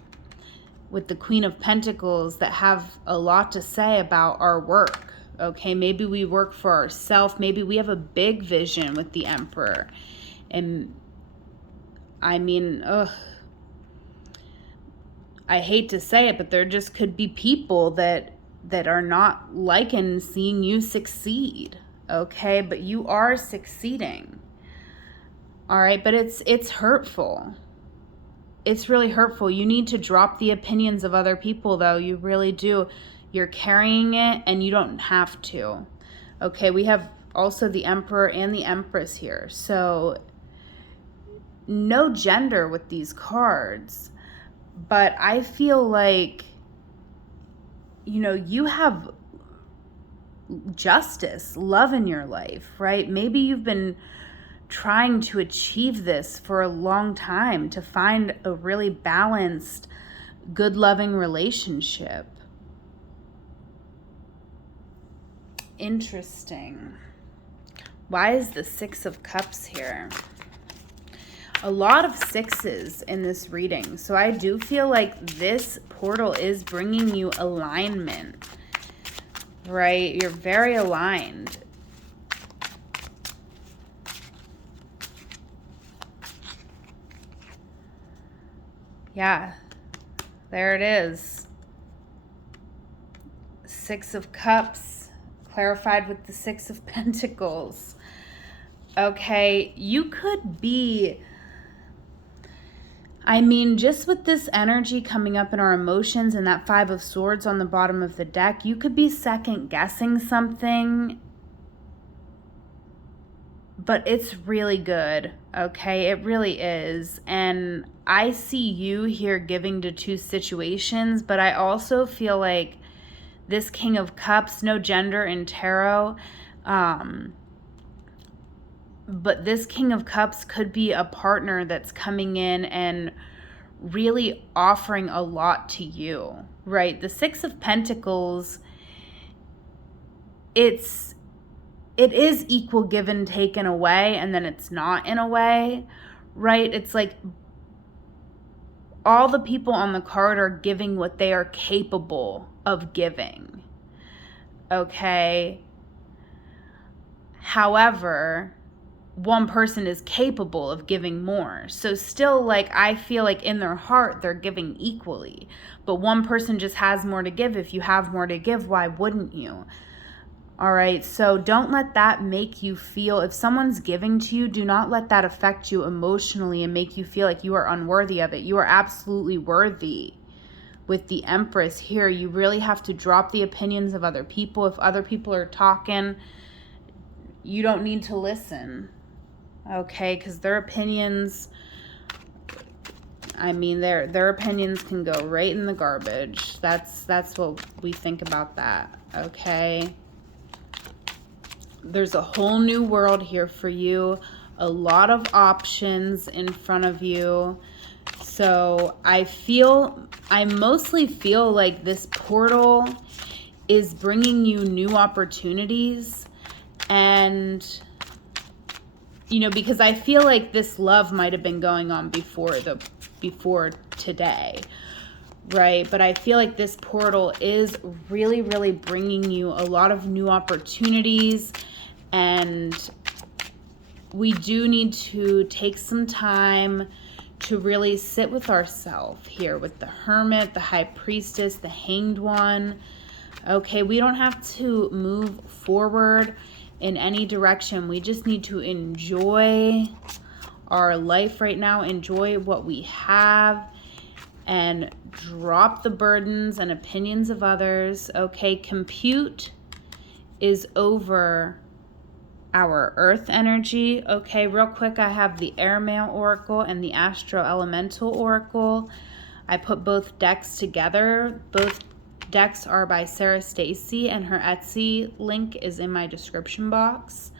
with the Queen of Pentacles that have a lot to say about our work, okay? Maybe we work for ourselves. Maybe we have a big vision with the Emperor. And I mean, I hate to say it, but there just could be people that are not liking seeing you succeed, okay? But you are succeeding. All right, but it's hurtful. It's really hurtful. You need to drop the opinions of other people, though. You really do. You're carrying it, and you don't have to. Okay, we have also the Emperor and the Empress here. So no gender with these cards. But I feel like, you know, you have justice, love in your life, right? Maybe you've been trying to achieve this for a long time, to find a really balanced, good, loving relationship. Interesting. Why is the Six of Cups here? A lot of sixes in this reading. So I do feel like this portal is bringing you alignment, right? You're very aligned. Yeah, there it is. Six of Cups, clarified with the Six of Pentacles. Okay, you could be, I mean, just with this energy coming up in our emotions and that Five of Swords on the bottom of the deck, you could be second guessing something, but it's really good, okay? It really is. And I see you here giving to two situations, but I also feel like this King of Cups, no gender in tarot, but this King of Cups could be a partner that's coming in and really offering a lot to you, right? The Six of Pentacles, it is equal give and take in a way, and then it's not in a way, right? It's like all the people on the card are giving what they are capable of giving, okay? However, one person is capable of giving more. So still, like, I feel like in their heart, they're giving equally. But one person just has more to give. If you have more to give, why wouldn't you? All right, so don't let that make you feel, if someone's giving to you, do not let that affect you emotionally and make you feel like you are unworthy of it. You are absolutely worthy. With the Empress here, you really have to drop the opinions of other people. If other people are talking, you don't need to listen, okay? Because their opinions, I mean, their opinions can go right in the garbage. That's what we think about that, okay? There's a whole new world here for you, a lot of options in front of you. So I mostly feel like this portal is bringing you new opportunities. And, you know, because I feel like this love might have been going on before today, right? But I feel like this portal is really, really bringing you a lot of new opportunities. And we do need to take some time to really sit with ourselves here with the Hermit, the High Priestess, the Hanged One. Okay, we don't have to move forward in any direction. We just need to enjoy our life right now, enjoy what we have, and drop the burdens and opinions of others. Okay, compute is over our earth energy. Okay, real quick, I have the Airmail Oracle and the Astro Elemental Oracle. I put both decks together. Both decks are by Sarah Stacy, and her Etsy link is in my description box.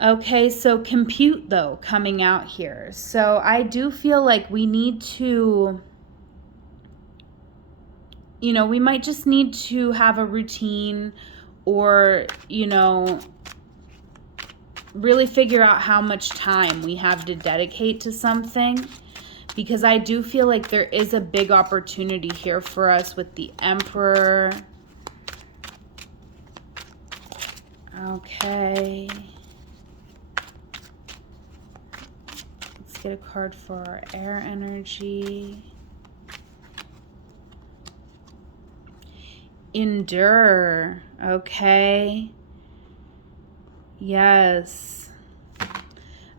Okay, so compute though coming out here. So I do feel like we need to, you know, we might just need to have a routine, or, you know, really figure out how much time we have to dedicate to something, because I do feel like there is a big opportunity here for us with the Emperor. Okay. Let's get a card for our air energy. Endure. Okay. Yes.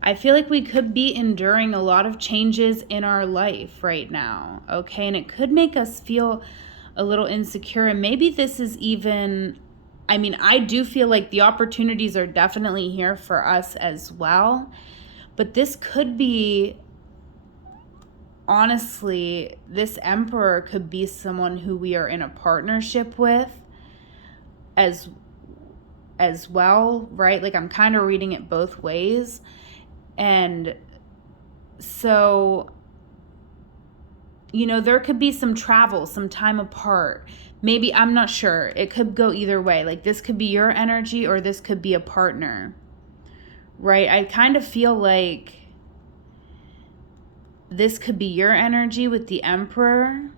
I feel like we could be enduring a lot of changes in our life right now, okay? And it could make us feel a little insecure. And maybe this is even, I mean, I do feel like the opportunities are definitely here for us as well. But this could be, honestly, this Emperor could be someone who we are in a partnership with as well, right? Like, I'm kind of reading it both ways. And so, you know, there could be some travel, some time apart. Maybe, I'm not sure. It could go either way. Like, this could be your energy, or this could be a partner, right? I kind of feel like this could be your energy with the Emperor.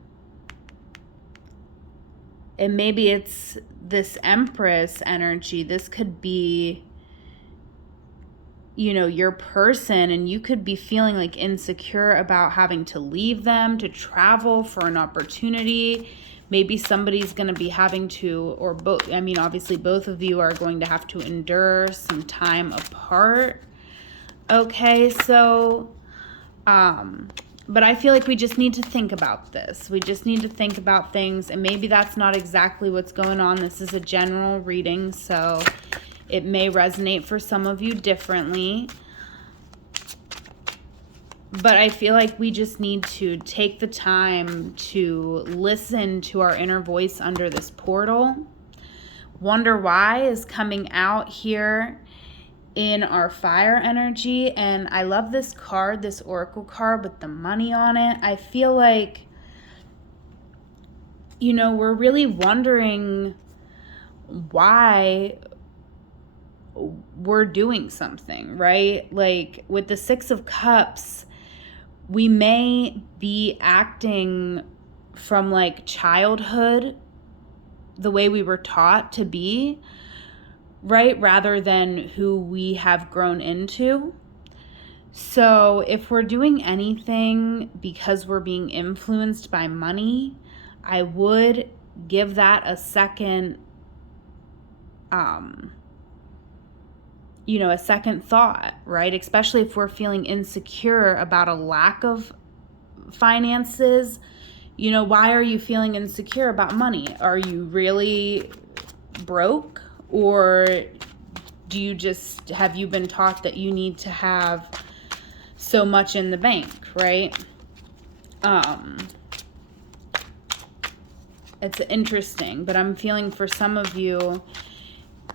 And maybe it's this Empress energy. This could be your person, and you could be feeling like insecure about having to leave them to travel for an opportunity. Maybe somebody's going to be having to, or both, obviously both of you are going to have to endure some time apart. Okay, so, but I feel like we just need to think about this. We just need to think about things, and maybe that's not exactly what's going on. This is a general reading, so it may resonate for some of you differently. But I feel like we just need to take the time to listen to our inner voice under this portal. Wonder Why is coming out here in our fire energy. And I love this card, this oracle card with the money on it. I feel like, we're really wondering why we're doing something, right? Like with the Six of Cups, we may be acting from like childhood, the way we were taught to be, right? Rather than who we have grown into. So if we're doing anything because we're being influenced by money, I would give that a second, a second thought, right? Especially if we're feeling insecure about a lack of finances. Why are you feeling insecure about money? Are you really broke? Or have you been taught that you need to have so much in the bank, right? It's interesting, but I'm feeling for some of you,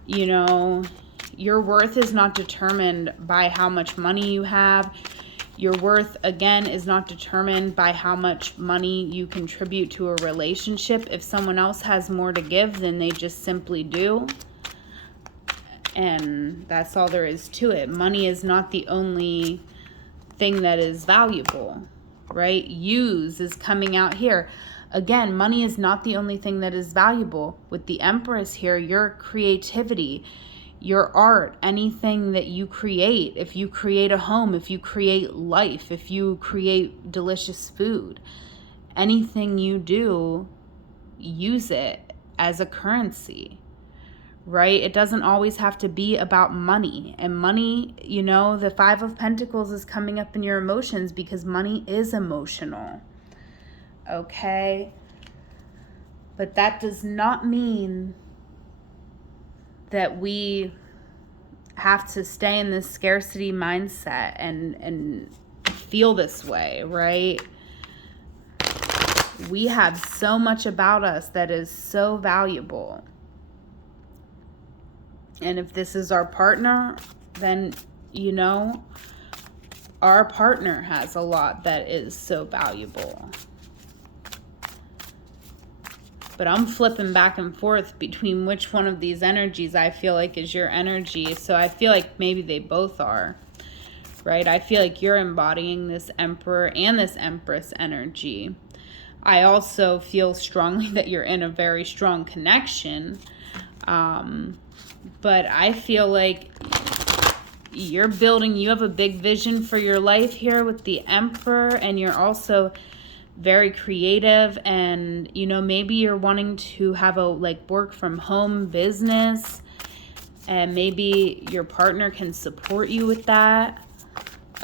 your worth is not determined by how much money you have. Your worth, again, is not determined by how much money you contribute to a relationship. If someone else has more to give, then they just simply do. And that's all there is to it. Money is not the only thing that is valuable, right? Use is coming out here. Again, money is not the only thing that is valuable. With the Empress here, your creativity, your art, anything that you create, if you create a home, if you create life, if you create delicious food, anything you do, use it as a currency, right? It doesn't always have to be about money. And money, the Five of Pentacles is coming up in your emotions because money is emotional. Okay? But that does not mean that we have to stay in this scarcity mindset and feel this way, right? We have so much about us that is so valuable. And if this is our partner, then, our partner has a lot that is so valuable. But I'm flipping back and forth between which one of these energies I feel like is your energy. So I feel like maybe they both are, right? I feel like you're embodying this Emperor and this Empress energy. I also feel strongly that you're in a very strong connection. But I feel like you have a big vision for your life here with the Emperor, and you're also very creative, and maybe you're wanting to have a work from home business, and maybe your partner can support you with that.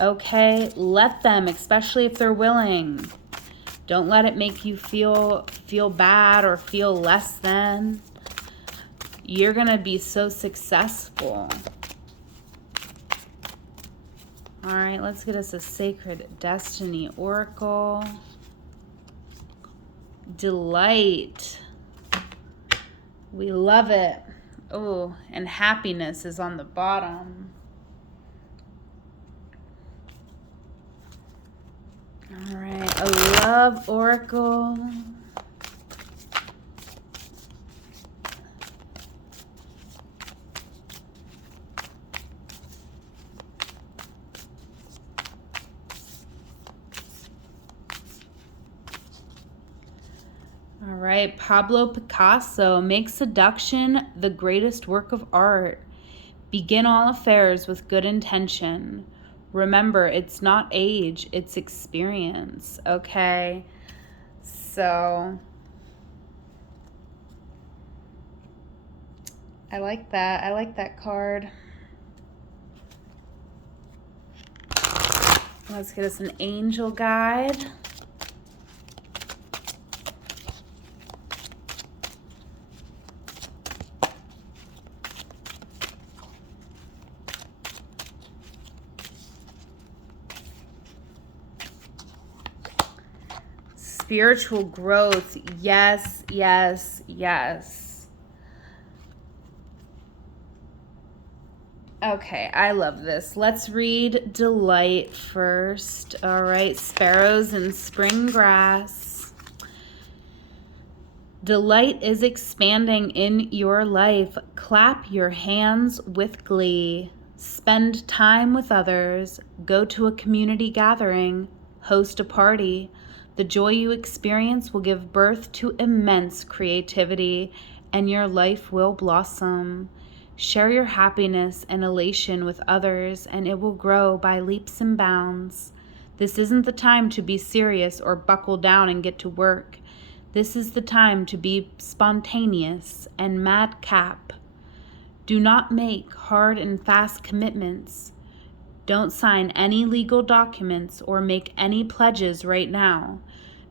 Okay, let them, especially if they're willing. Don't let it make you feel bad or feel less than. You're gonna be so successful. All right, let's get us a Sacred Destiny Oracle. Delight. We love it. Oh, and happiness is on the bottom. All right, a love oracle. All right, Pablo Picasso, make seduction the greatest work of art. Begin all affairs with good intention. Remember, it's not age, it's experience, okay? So, I like that. I like that card. Let's get us an angel guide. Spiritual growth. Yes, yes, yes. Okay, I love this. Let's read Delight first. All right, sparrows and spring grass. Delight is expanding in your life. Clap your hands with glee. Spend time with others. Go to a community gathering. Host a party. The joy you experience will give birth to immense creativity, and your life will blossom. Share your happiness and elation with others, and it will grow by leaps and bounds. This isn't the time to be serious or buckle down and get to work. This is the time to be spontaneous and madcap. Do not make hard and fast commitments. Don't sign any legal documents or make any pledges right now.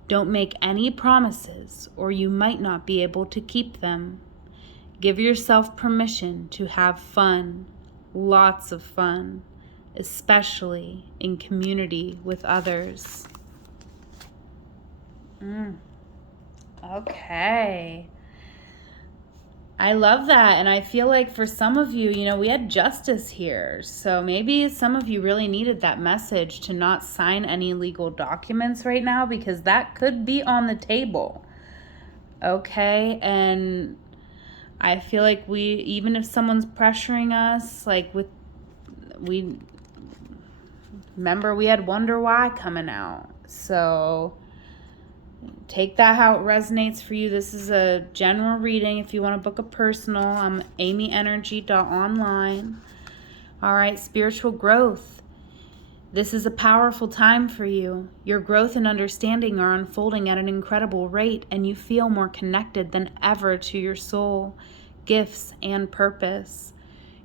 Don't make any promises, or you might not be able to keep them. Give yourself permission to have fun, lots of fun, especially in community with others. Okay. I love that. And I feel like for some of you, we had justice here. So maybe some of you really needed that message to not sign any legal documents right now, because that could be on the table. Okay. And I feel like even if someone's pressuring us, remember we had Wonder Why coming out. So take that how it resonates for you. This is a general reading. If you want to book a personal, I'm amyenergy.online. All right, spiritual growth. This is a powerful time for you. Your growth and understanding are unfolding at an incredible rate, and you feel more connected than ever to your soul, gifts, and purpose.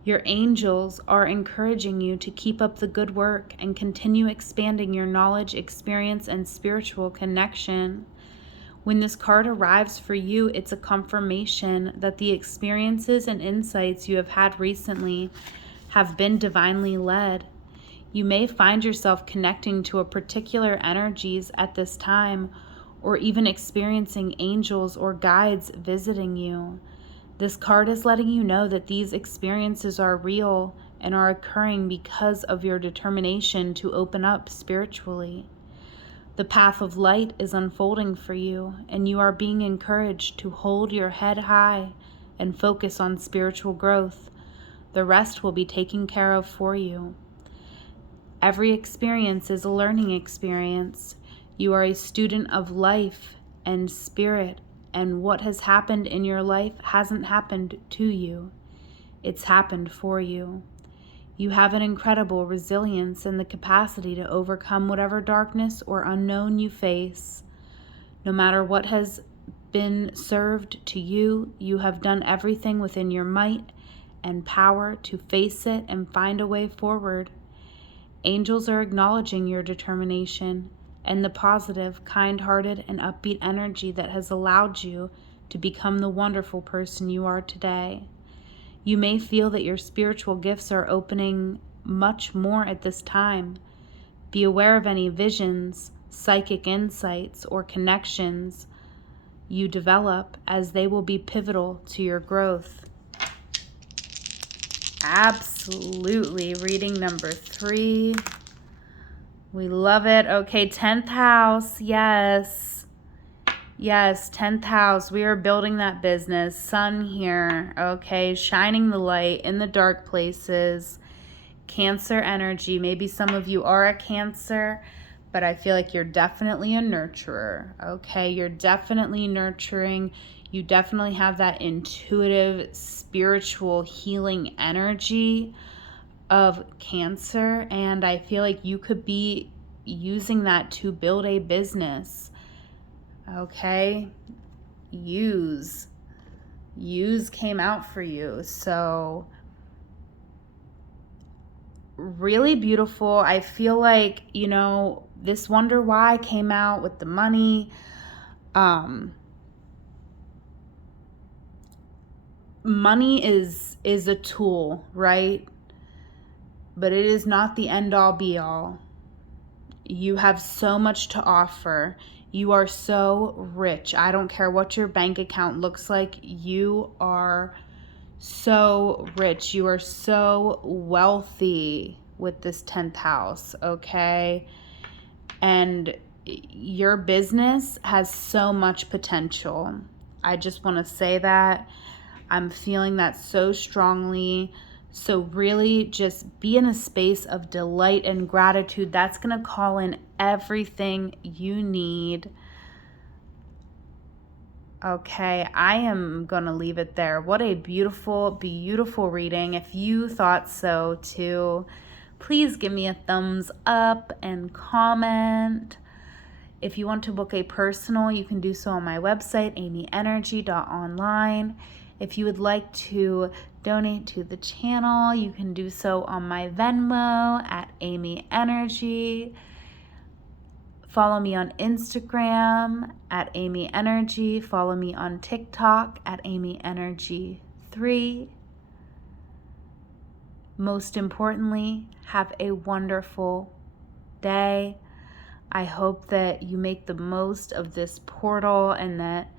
Your angels are encouraging you to keep up the good work and continue expanding your knowledge, experience, and spiritual connection. When this card arrives for you, it's a confirmation that the experiences and insights you have had recently have been divinely led. You may find yourself connecting to a particular energies at this time, or even experiencing angels or guides visiting you. This card is letting you know that these experiences are real and are occurring because of your determination to open up spiritually. The path of light is unfolding for you, and you are being encouraged to hold your head high and focus on spiritual growth. The rest will be taken care of for you. Every experience is a learning experience. You are a student of life and spirit, and what has happened in your life hasn't happened to you. It's happened for you. You have an incredible resilience and the capacity to overcome whatever darkness or unknown you face. No matter what has been served to you, you have done everything within your might and power to face it and find a way forward. Angels are acknowledging your determination and the positive, kind-hearted, and upbeat energy that has allowed you to become the wonderful person you are today. You may feel that your spiritual gifts are opening much more at this time. Be aware of any visions, psychic insights, or connections you develop, as they will be pivotal to your growth. Absolutely. Reading number 3. We love it. Okay, 10th house. Yes. Yes, 10th house. We are building that business. Sun here. Okay, shining the light in the dark places. Cancer energy. Maybe some of you are a Cancer, but I feel like you're definitely a nurturer. Okay, you're definitely nurturing. You definitely have that intuitive, spiritual healing energy of Cancer, and I feel like you could be using that to build a business. Okay? Use came out for you. So really beautiful. I feel like, this Wonder Why came out with the money. Money is a tool, right? But it is not the end all be all. You have so much to offer. You are so rich. I don't care what your bank account looks like. You are so rich. You are so wealthy with this 10th house, okay? And your business has so much potential. I just want to say that. I'm feeling that so strongly. So really just be in a space of delight and gratitude. That's going to call in everything you need. Okay, I am going to leave it there. What a beautiful, beautiful reading. If you thought so too, please give me a thumbs up and comment. If you want to book a personal, you can do so on my website, amyenergy.online. If you would like to donate to the channel, you can do so on my Venmo at amyenergy. Follow me on Instagram at amyenergy. Follow me on TikTok at amyenergy3. Most importantly, have a wonderful day. I hope that you make the most of this portal and that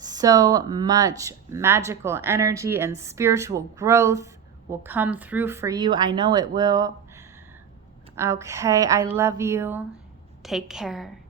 so much magical energy and spiritual growth will come through for you. I know it will. Okay, I love you. Take care.